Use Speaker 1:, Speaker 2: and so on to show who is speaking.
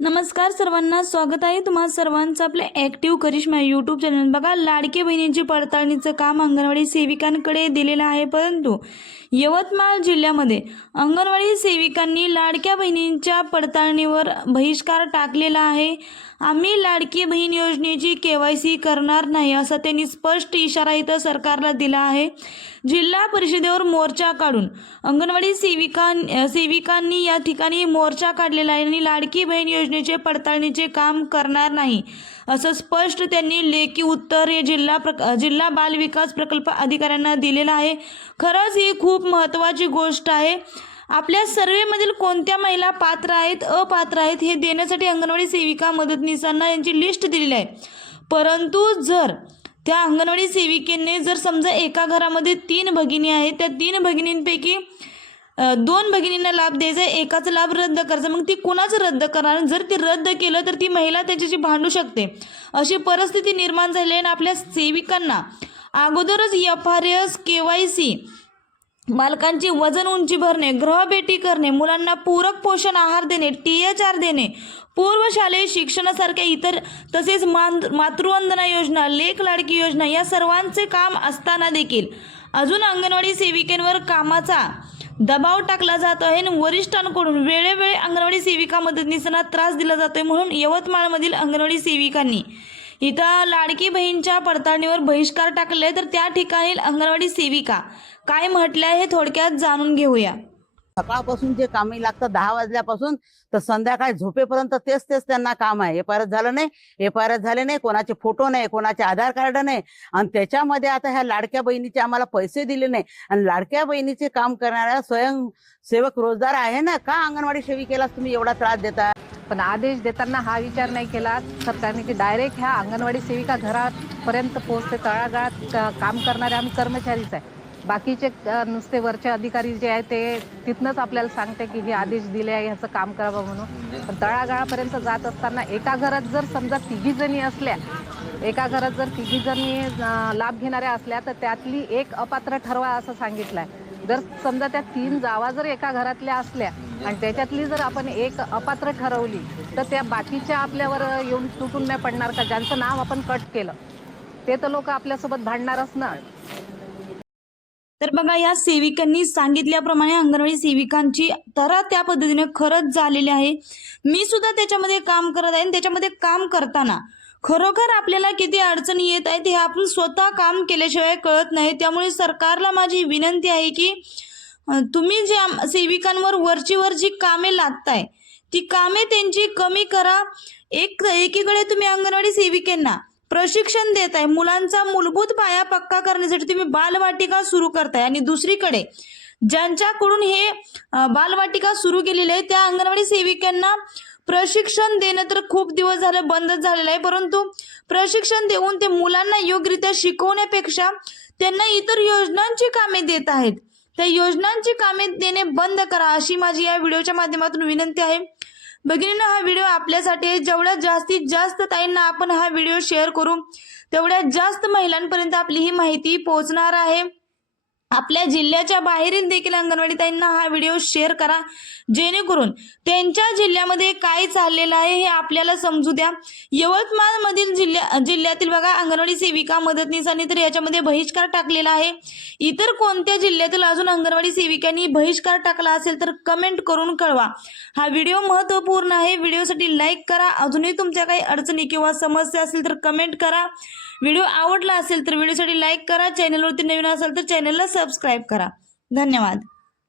Speaker 1: नमस्कार सर्वांना स्वागत आहे तुम्हा सर्वांचं आपल्या ॲक्टिव्ह करिश्मा यूट्यूब चॅनल बघा लाडके बहिणींची पडताळणीचं काम अंगणवाडी सेविकांकडे दिलेलं आहे परंतु यवतमाळ जिल्ह्यामध्ये अंगणवाडी सेविकांनी लाडक्या बहिणींच्या पडताळणीवर बहिष्कार टाकलेला आहे. आम्ही लाडकी बहीण योजनेची के वाय सी करणार नाही असा त्यांनी स्पष्ट इशारा इथं सरकारला दिला आहे. जिल्हा परिषदेवर मोर्चा काढून अंगणवाडी सेविकां सेविकांनी या ठिकाणी मोर्चा काढलेला आहे आणि लाडकी बहीण योजनेचे पडताळणीचे काम करणार नाही असं स्पष्ट त्यांनी लेखी उत्तर हे जिल्हा प्रक जिल्हा बाल विकास प्रकल्प अधिकाऱ्यांना दिलेलं आहे. खरंच ही खूप महत्त्वाची गोष्ट आहे. आपल्या सर्वेमधील कोणत्या महिला पात्र आहेत अपात्र आहेत हे देण्यासाठी अंगणवाडी सेविका मदतनीसांना यांची लिस्ट दिलेली आहे. परंतु जर त्या अंगणवाडी सेविकेने जर समजा एका घरामध्ये तीन भगिनी आहेत त्या तीन भगिनींपैकी दोन भगिनींना लाभ द्यायचा आहे एकाचा लाभ रद्द करायचा मग ती कुणाचं रद्द करणार? जर ती रद्द केलं तर ती महिला त्याच्याशी भांडू शकते. अशी परिस्थिती निर्माण झाली आहे आणि आपल्या सेविकांना अगोदरच F R S K Y C बालकांची वजन उंची भरणे ग्रहभेटी करणे मुलांना पूरक पोषण आहार देणे टी एच आर देणे पूर्व शालेय शिक्षणासारख्या इतर तसेच मान मातृवंदना योजना लेख लाडकी योजना या सर्वांचे काम असताना देखील अजून अंगणवाडी सेविकेंवर कामाचा दबाव टाकला जातो आहे आणि वरिष्ठांकडून वेळोवेळी अंगणवाडी सेविका मदतनीसांना त्रास दिला जातोय म्हणून यवतमाळमधील अंगणवाडी सेविकांनी इथं लाडकी बहीणच्या पडताळणीवर बहिष्कार टाकले. तर त्या ठिकाणी अंगणवाडी सेविका काय म्हटल्या हे थोडक्यात जाणून घेऊया.
Speaker 2: सकाळपासून जे कामी लागतं दहा वाजल्यापासून तर संध्याकाळी झोपेपर्यंत तेच तेच त्यांना काम आहे. एफ आर झालं नाही एफ आर झाले नाही कोणाचे फोटो नाही कोणाचे आधार कार्ड नाही. आणि त्याच्यामध्ये आता ह्या लाडक्या बहिणीचे आम्हाला पैसे दिले नाही. आणि लाडक्या बहिणीचे काम करणाऱ्या स्वयंसेवक रोजगार आहे ना? का अंगणवाडी सेविकेलाच तुम्ही एवढा त्रास देता
Speaker 3: पण आदेश देताना हा विचार नाही केला. सरकारने की डायरेक्ट ह्या अंगणवाडी सेविका घरापर्यंत पोहोचते तळागाळात काम करणारे आम्ही कर्मचारीच आहे. बाकीचे नुसते वरचे अधिकारी जे आहे ते तिथनंच आपल्याला सांगते की हे आदेश दिले आहे ह्याचं काम करावं म्हणून. पण तळागाळापर्यंत जात असताना एका घरात जर समजा तिघी जणी असल्या एका घरात जर तिघी जणी लाभ घेणाऱ्या असल्या तर त्यातली एक अपात्र ठरवा असं सांगितलं आहे जर समजा त्या तीन जावा जर एका घरातल्या असल्या आणि त्याच्यातली जर आपण एक अपात्र ठरवली तर त्या बाकीच्या आपल्यावर येऊन तुटून नाही पडणार का? ज्यांचं नाव आपण कट केलं ते तर लोक आपल्यासोबत भांडणारच ना.
Speaker 1: तर बघा या सेविकांनी सांगितल्याप्रमाणे अंगणवाडी सेविकांची तरा त्या पद्धतीने खरंच झालेली आहे. मी सुद्धा त्याच्यामध्ये काम करत आहे आणि त्याच्यामध्ये काम करताना खरोखर आपल्याला किती अडचणी येत आहेत हे आपण स्वतः काम केल्याशिवाय कळत नाही. त्यामुळे सरकारला माझी विनंती आहे की तुम्ही जे सेविकांवर वरची वर जी कामे लागताय ती कामे त्यांची कमी करा. एक एकीकडे तुम्ही अंगणवाडी सेविकांना प्रशिक्षण देत आहे. मुलांचा मूलभूत पाया पक्का करण्यासाठी तुम्ही बालवाटिका सुरू करताय. आणि दुसरीकडे ज्यांच्याकडून हे बालवाटिका सुरू केलेली आहे त्या अंगणवाडी सेविकांना प्रशिक्षण देणं तर खूप दिवस झालं बंदच झालेलं आहे. परंतु प्रशिक्षण देऊन ते मुलांना योग्यरित्या शिकवण्यापेक्षा त्यांना इतर योजनांची कामे देत आहेत. त्या योजनांची कामे देणे बंद करा अशी माझी या व्हिडिओच्या माध्यमातून विनंती आहे. भगिनींनो हा व्हिडिओ आपल्यासाठी जेवढ्या जास्तीत जास्त ताईंना आपण हा व्हिडिओ शेअर करू तेवढ्या जास्त महिलांपर्यंत आपली ही माहिती पोहोचणार आहे. आपल्या जिल्ह्याच्या बाहेरील देखील अंगणवाडी ताईंना हा व्हिडिओ शेअर करा. जेणेकरून त्यांच्या जिल्ह्यामध्ये काय चाललेलं आहे हे आपल्याला समजू द्या. यवतमाळमधील जिल्ह्या जिल्ह्यातील बघा अंगणवाडी सेविका मदतनीसांनी तर याच्यामध्ये बहिष्कार टाकलेला आहे. इतर कोणत्या जिल्ह्यातील अजून अंगणवाडी सेविकांनी बहिष्कार टाकला असेल तर कमेंट करून कळवा. हा व्हिडिओ महत्त्वपूर्ण आहे. व्हिडिओसाठी लाईक करा. अजूनही तुमच्या काही अडचणी किंवा समस्या असेल तर कमेंट करा. व्हिडिओ आवडला असेल तर व्हिडिओसाठी लाईक करा चॅनलवरती नवीन असेल तर चॅनलला सबस्क्राईब करा. धन्यवाद.